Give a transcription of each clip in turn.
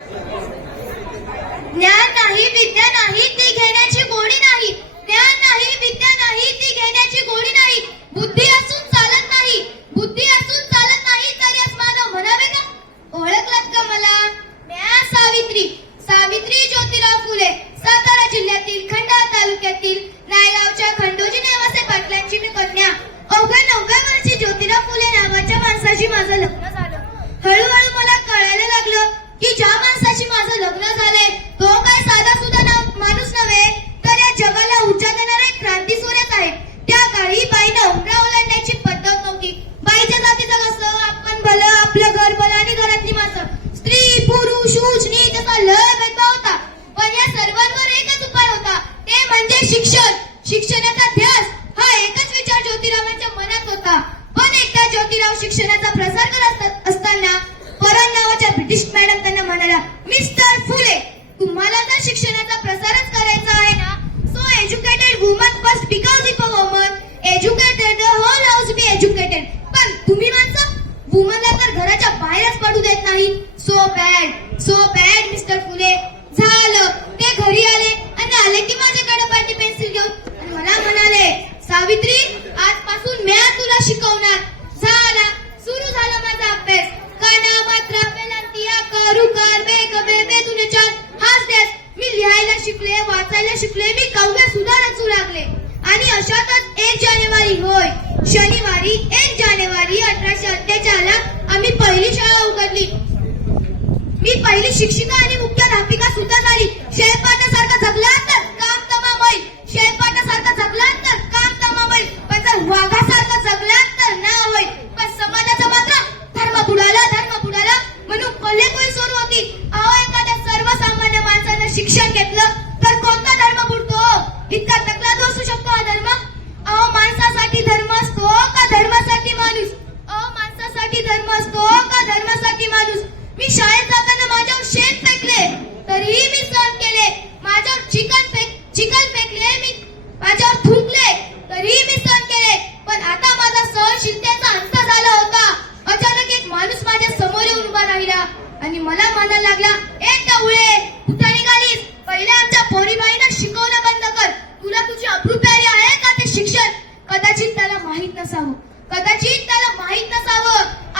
ज्ञान नाही विद्या नाही ती घेण्याची गोडी नाही. ज्ञान नाही विद्या नाही ती घेण्याची गोडी नाही. बुद्धी असून चालत नाही. बुद्धी असून चालत नाही तरी मानव म्हणावे का? ओळखलात का मला? म्या सावित्री सावित्री ज्योतिराव फुले, सातारा जिल्ह्यातील खंडाळा तालुक्यातील नायगावच्या खंडोजी नेवासे पाटलांची मी कन्या. अवघ्या 9व्या वर्षी ज्योतिराव फुले नावाच्या माणसाशी माझं लग्न झालं. हळूहळू मला कळायला लागलं की ज्या माणसाशी माझं लग्न झालंय तो काय साधा सुद्धा माणूस नव्हे, तर या जगाला ऊर्जा देणारा एक क्रांतीसूर्यच आहे. त्या काळी बाईनं उमरा ओलांडण्याची पद्धत नव्हती. बाईच्या जातीचं कसं आपण भलं, आपलं घर भलं आणि घरातली माणसं, स्त्री पुरुष उच्च नीच असा लय भेदभाव होता. पण या सर्वांवर एकच उपाय होता, ते म्हणजे शिक्षण. शिक्षणाचा ध्यास हा एकच विचार ज्योतिरावांच्या मनात होता. पण एकदा ज्योतिराव शिक्षणाचा प्रसार करत असताना परम नावाच्या ब्रिटिश मॅडम त्यांना म्हणाला, मिस्टर फुले, तुम्हाला जर शिक्षणाचा प्रसारच करायचा आहे ना, so educated woman must become if a woman educated the whole house be educated. पण तुम्ही माणसं वुमनला तर घराच्या बाहेरच पडू देत नाही. सो बॅड मिस्टर फुले. झालं ते घरी आले की माझ्याकडे पाटी पेन्सिल घेऊन आणि मला म्हणाले, सावित्री आजपासून म्या तुला शिकवणार. सुरू झाला माझा अभ्यास. काना मात्रा वेलांटिया करू कार बेग बेबे तुने चाल हास्यास मी लिहायला शिकले, वाचायला शिकले, मी कव्य सुद्धा रचू लागले. आणि अशातच 1 जानेवारी होय शनिवारी 1 जानेवारी 1848 ला आम्ही पहिली शाळा उघडली. मी पहिली शिक्षिका आणि मुख्याध्यापिका सुद्धा झाली. शेळपाटासारखा जगला तर काम तमाम होईल. शेळपाटासारखा जगला तर काम तमाम होईल. पण जर वाघासारखा जगला तर ना होईल. पण समाजाचा मात्र धर्म बुडाला म्हणून कोल्हेपोळी सुरू होती. अहो, एखाद्या सर्वसामान्य माणसानं शिक्षण घेतलं तर कोणता धर्म बुडतो? इतका तकलाद असू शकतो हा धर्म? अहो, माणसासाठी धर्म असतो का धर्मासाठी माणूस? अहो, माणसासाठी धर्म असतो का धर्मासाठी माणूस? मी शाळेत जाताना माझ्यावर शेण फेकले तरीही मी सहन केले. माझ्यावर चिकन फेकले, मी माझ्यावर थुंकले तरीही मी सहन केले. पण आता माझा सहनशीलतेचा अंत झाला होता. अचानक एक माणूस माझ्या समोर येऊन उभा राहिला आणि मला म्हणायला लागला, ए टवळे, कुठे निघालीस? पहिल्या आमच्या पोरीबाईनं शिकवणं बंद कर. तुला तुझी अब्रू प्यारी आहे का ते शिक्षण? कदाचित त्याला माहित नसावं.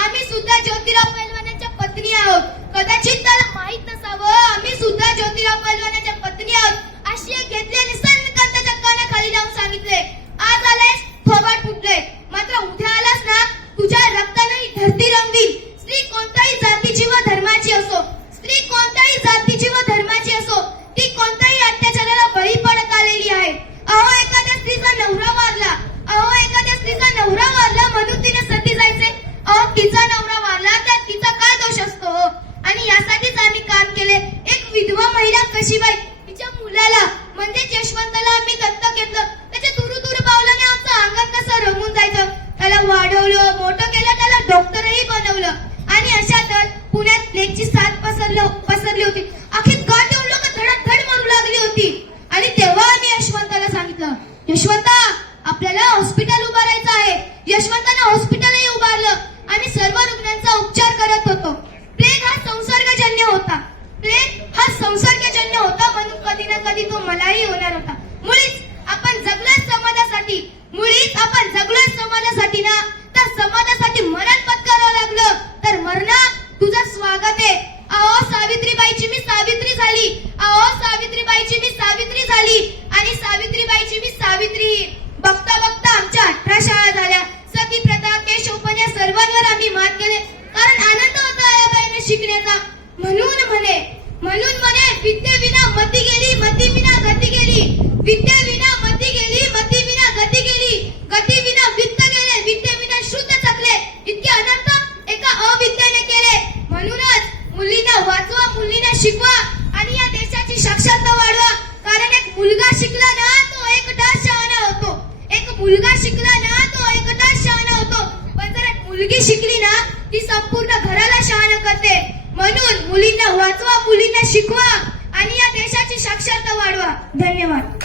आम्ही सुद्धा ज्योतिराव पैलवानांच्या पत्नी आहोत. कदाचित त्याला माहित नसावं आम्ही सुद्धा ज्योतिराव पैलवानांच्या पत्नी आहोत. अशी एक घेतलेली सनकन त्याच्या कानाखाली लावून सांगितले, आज आलायस थोबाड फुटले, मात्र उद्या आलास ना तुझ्या रक्ताने ही धरती रंगवील. स्त्री कोणत्याही जातीची व धर्माची असो, ती कोणत्याही अत्याचाराला बळी पडत आलेली आहे. अहो, एखाद्या स्त्रीचा नवरा वारला म्हणून तिने सती जायचे? अहो, तिचा नवरा वारला तर तिचा काय दोष असतो? आणि यासाठीच आम्ही काम केले. एक विधवा महिला कशीबाई, तिच्या मुलाला म्हणजे यशवंताला आम्ही दत्तक घेतलं. त्याच्या तुरु पावलाने आमचं अंगण कसं रमून जायचं. त्याला वाढवलं, मोठं केलं, त्याला डॉक्टरही बनवलं. आणि अशातच पुण्यात प्लेगची साथ पसरली होती. अखेर गाठ येऊन लोक धडाधड मरू लागली होती. आणि तेव्हा आम्ही यशवंताला सांगितलं, यशवंता, आपल्याला हॉस्पिटल उभारायचं आहे. यशवंतानं हॉस्पिटलही उभारलं. आम्ही सर्व रुग्णांचा उपचार करत होतो. प्लेग हा संसर्गजन्य होता म्हणून कधी ना कधी तो मलाही होणार होता. मुळीच आपण जगलोच समाजासाठी ना, तर समाजासाठी मरण पत्करावं लागलं तर मरणा तुझं स्वागत आहे. अहो, सावित्रीबाईची मी सावित्री झाली आणि सावित्रीबाईची मी सावित्री. बघता आमच्या 18 शाळा झाल्या. सती प्रथा, केशवपण या सर्वांवर आम्ही मात केले. कारण आनंद होता या बाईने शिकण्याचा. म्हणून म्हणे विद्येविना मती गेली, मतीविना गती गेली. विद्येविना मती गेली, मतीविना गती गेली. गतीविना वित्त गेले, विद्येविना शुद्ध चकले. इतके अनर्थ एका अविद्येने केले. म्हणूनच मुलींना वाचवा, मुलींना शिकवा आणि या देशाची साक्षरता वाढवा. कारण एक मुलगा शिकला ना तो एकटा शहाणा होतो. पण जर एक मुलगी शिकली ना ती संपूर्ण घराला शहाणं करते. म्हणून मुलींना वाचवा, मुलींना शिकवा आणि या देशाची साक्षरता वाढवा. धन्यवाद.